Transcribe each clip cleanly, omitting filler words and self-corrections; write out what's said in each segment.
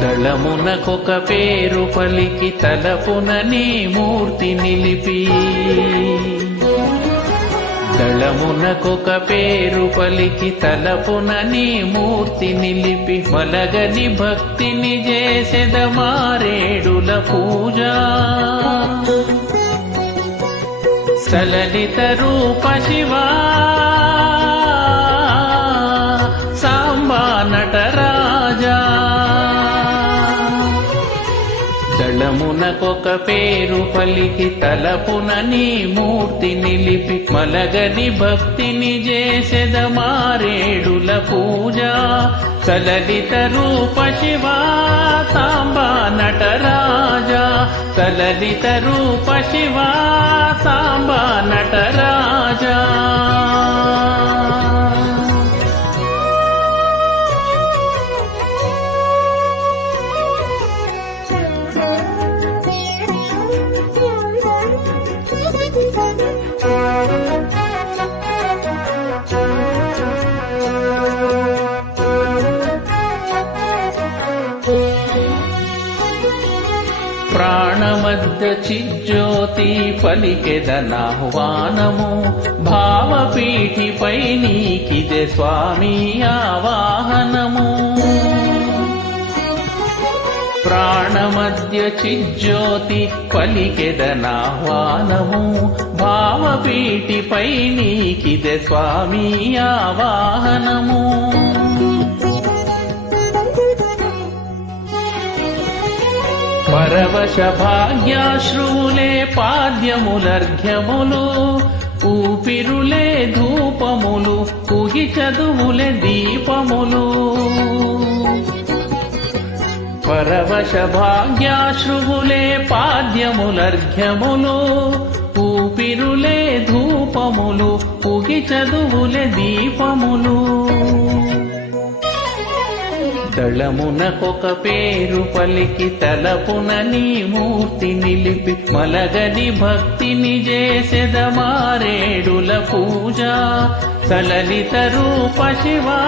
దళమునకొక పేరు పలికి తలపున నీ మూర్తి నిలిపి, దళమునకొక పేరు పలికి తలపున నీ మూర్తి నిలిపి, మలగని భక్తిని చేసెద మారేడుల పూజ. సలలిత రూప శివా సాంబా నటరాజా, దళమునకొక పేరు పలికి తలపున నీ మూర్తి నిలిపి, మలగని భక్తిని చేసెద మారేడుల పూజ. సలలిత రూప శివా సాంబా నటరాజా, సలలిత రూప శివా సాంబా నటరాజా. ప్రాణమధ్య చిజ్యోతి పలికెదనాహ్వానము, భావపీఠిపై నీకిదే స్వామి ఆవాహనము. ప్రాణమధ్య చిజ్యోతి పలికెదనాహ్వానము, భావపీఠిపై నీకిదే స్వామి ఆవాహనము. పరవశ భాగ్యాశ్రువులే పాద్యములర్ఘ్యములు, ఊపిరులే ధూపములు, కుహి చదువులే దీపములు. పరవశ భాగ్యాశ్రువులే పాద్యములర్ఘ్యములు, ఊపిరులే ధూపములు, కుహి చదువులే దీపములు. దళమునకొక పేరు పలికి తలపున నీ మూర్తి నిలిపి, మలగని భక్తిని చేసెద మారేడుల పూజ. సలలిత రూప శివా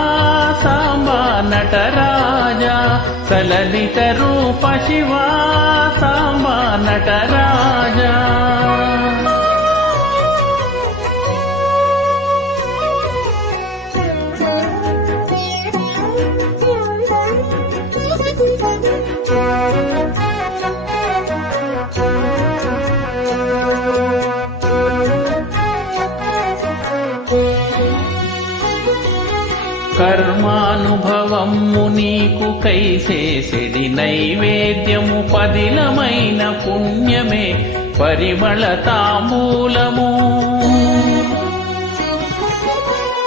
సాంబా నటరాజా, సలలిత రూప శివా సాంబా నటరాజా. కర్మానుభవము నీకు కైసేసెడి నైవేద్యము, పదిలమైన పుణ్యమే పరిమళ తాంబూలము.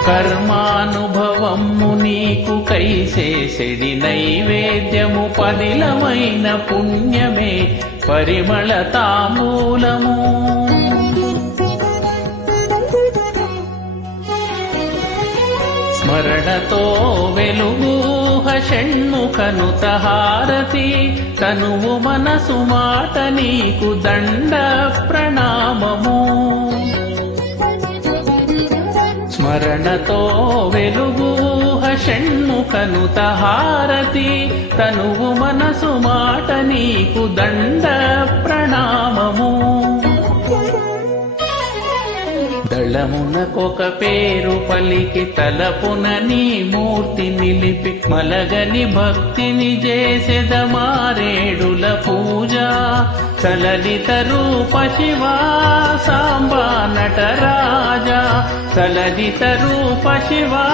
కర్మానుభవము నీకు కైసేసెడి నైవేద్యము, పదిలమైన పుణ్యమే పరిమళ తాంబూలము. స్మరణతో వెలుగూహ షణ్ముఖనుత హారతి, తనువు మనసు మాట నీకు దండ ప్రణామము. స్మరణతో వెలుగూహ షణ్ముఖనుత హారతి, తనువు మనసు మాట నీకు దండ ప్రణామము. దళమునకొక పేరు పలికి తలపున నీ మూర్తి నిలిపి, మలగని భక్తిని చేసెద మారేడుల పూజ. సలలిత రూప శివా సాంబా నటరాజా, సలలిత రూప శివా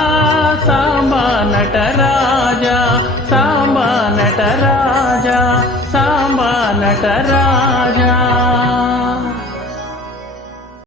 సాంబా నటరాజా, సాంబా నటరాజా, సాంబా నటరాజా.